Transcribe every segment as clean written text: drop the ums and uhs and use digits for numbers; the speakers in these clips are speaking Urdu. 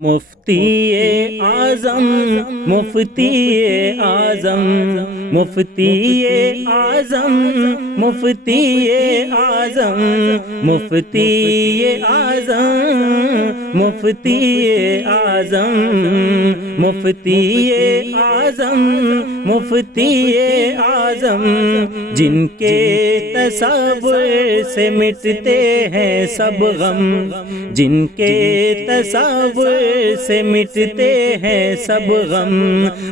مفتی اعظم مفتی اعظم مفتی اعظم مفتی اعظم مفتی اعظم مفتی اعظم مفتی اعظم مفتی اعظم جن کے تصور سے مٹتے ہیں سب غم، جن کے تصور سے مٹتے ہیں سب غم،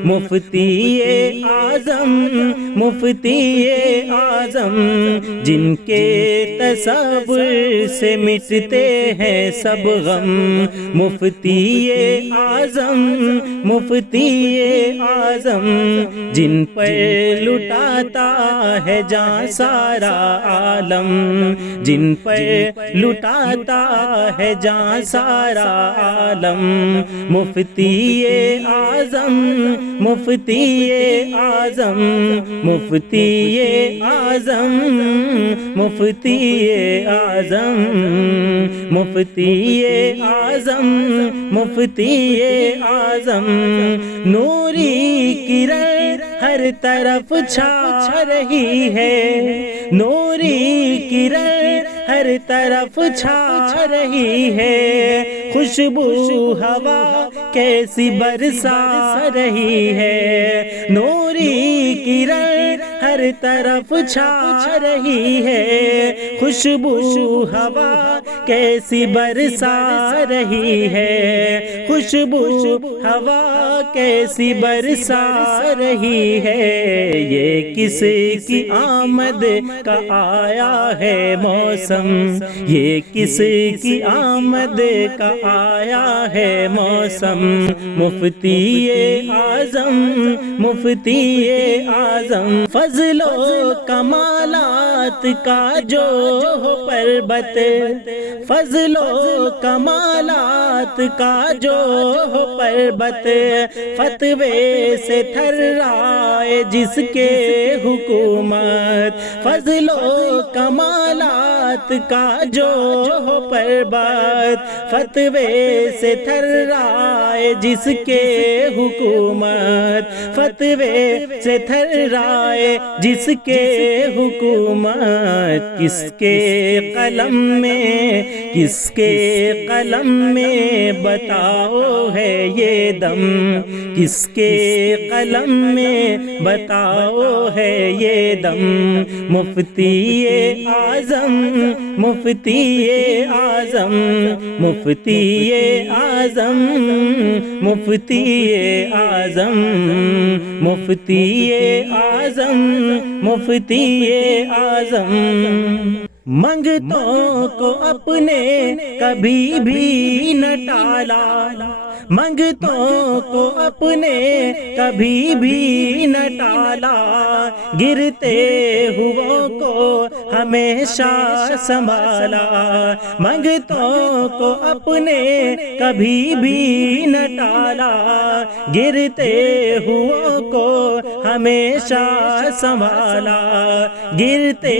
مفتی اعظم مفتی اعظم جن کے تصور سے مٹتے ہیں سب غم، مفتی اعظم مفتی اعظم جن پر لٹاتا ہے جاں سارا عالم، جن پر لٹاتا ہے جاں سارا عالم، مفتی اعظم مفتی اعظم مفتی اعظم مفتی اعظم مفتی اعظم مفتی اعظم نوری کرن ہر طرف چھا رہی ہے، نوری کرن ہر طرف چھا رہی ہے، خوشبو ہوا کیسی برسا رہی ہے، نوری کرن ہر طرف چھا رہی ہے، خوشبو ہوا کیسی برسا رہی ہے، خوشبو ہوا کیسی برسا رہی ہے، یہ کس کی آمد کا آیا ہے موسم، یہ کس کی آمد کا آیا ہے موسم، مفتی اعظم مفتی اعظم فضل و کمالات کا جو ہو پربت، فضل و کمالات کا جو ہو پربت، فتوے سے تھرائے جس کے حکومت، فضل و کمالات کا جو ہو پربت، فتوے سے تھرائے جس کے حکومت، فتوے سے تھرائے جس کے حکومت، کس کے قلم میں کس کے قلم میں بتاؤ ہے یہ دم، کس کے قلم میں بتاؤ ہے یہ دم، مفتی اعظم مفتی اعظم مفتی اعظم مفتی اعظم مفتی اعظم مفتی اعظم منگتوں کو اپنے کبھی بھی نہ ٹالا، منگتوں کو اپنے کبھی بھی نہ ٹالا، گرتے ہوا کو ہمیشہ سنبھالا، منگتوں کو اپنے کبھی بھی نہ ٹالا، گرتے ہوا کو ہمیشہ سنبھالا، گرتے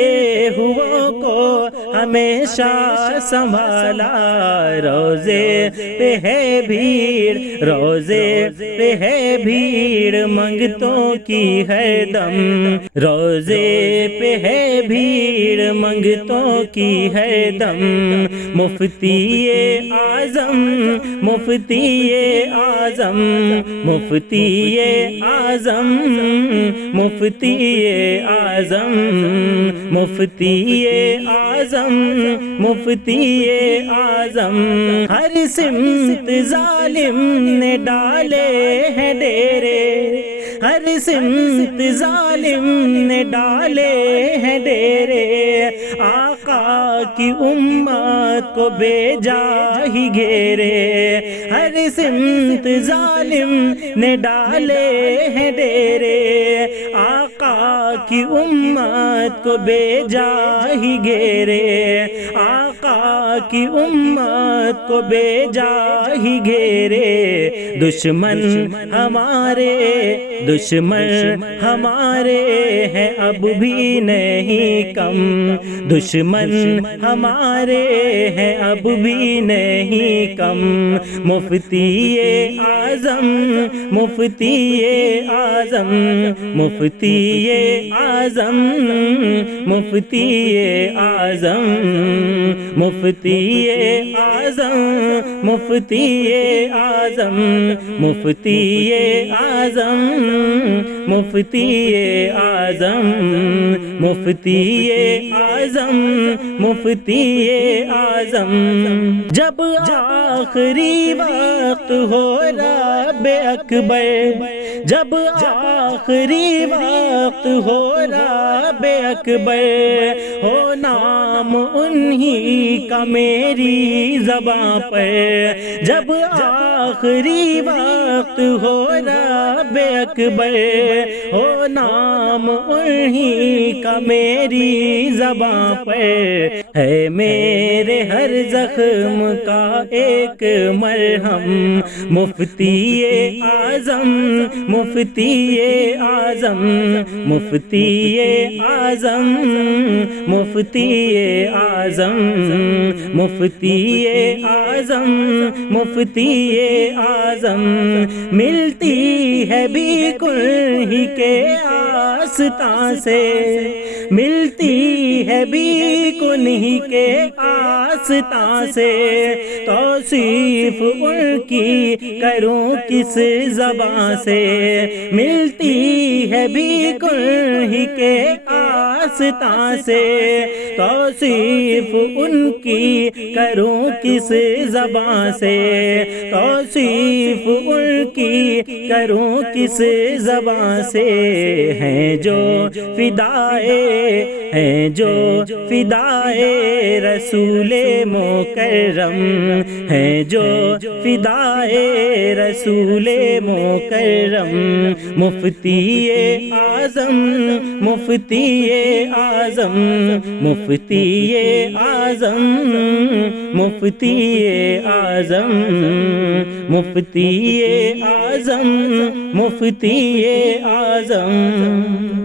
ہوا کو ہمیشہ سنبھالا، روزے پہ ہے بھیڑ، روزے پہ ہے بھیڑ منگتوں کی ہر دم، روزے پہ ہے بھیڑ منگتوں کی ہر دم، مفتی اعظم مفتی اعظم مفتی اعظم مفتی اعظم مفتی اعظم مفتی اعظم ہر سمت ظالم نے ڈالے ہیں ڈیرے، ہر سمت ظالم نے ڈالے ہیں ڈیرے، آقا کی امت کو بیجا ہی گھیرے، ہر سمت ظالم نے ڈالے ہیں ڈیرے، آقا کی امت کو بھیجا ہی گھیرے، آقا کی امت کو بھیجا ہی گھیرے، دشمن ہمارے ہیں اب بھی نہیں کم، دشمن ہمارے ہیں اب بھی نہیں کم، مفتی اعظم مفتی اعظم مفتی اعظم مفتی اعظم مفتی اعظم مفتی اعظم مفتی اعظم مفتی اعظم مفتی اعظم مفتی اعظم، جب آخری وقت ہو رب اکبر، جب آخری وقت ہو رب اکبر، ہو نام انہی کا میری زباں پر، جب آخری وقت ہو رب اکبر، ہو نام انہی کا میری زباں پر، ہے میرے ہر زخم کا ایک مرہم، مفتی اعظم مفتی اعظم مفتی اعظم مفتی اعظم مفتی اعظم مفتی اعظم، ملتی ہے بھی کنہی کے آستاں سے، ملتی ہے بھی کنہی کے آستاں سے، توصیف ان کی کروں کس زبان سے، ملتی ہے بھی کنہی کے آستاں سے، توصیف ان کی کروں کس زبان سے، توصیف ان کی کروں کس زبان سے، ہیں جو فدائے رسول مکرم، ہیں جو فدائے رسول مکرم، مفتی اعظم مفتی اعظم مفتی اعظم مفتی اعظم مفتی اعظم مفتی اعظم۔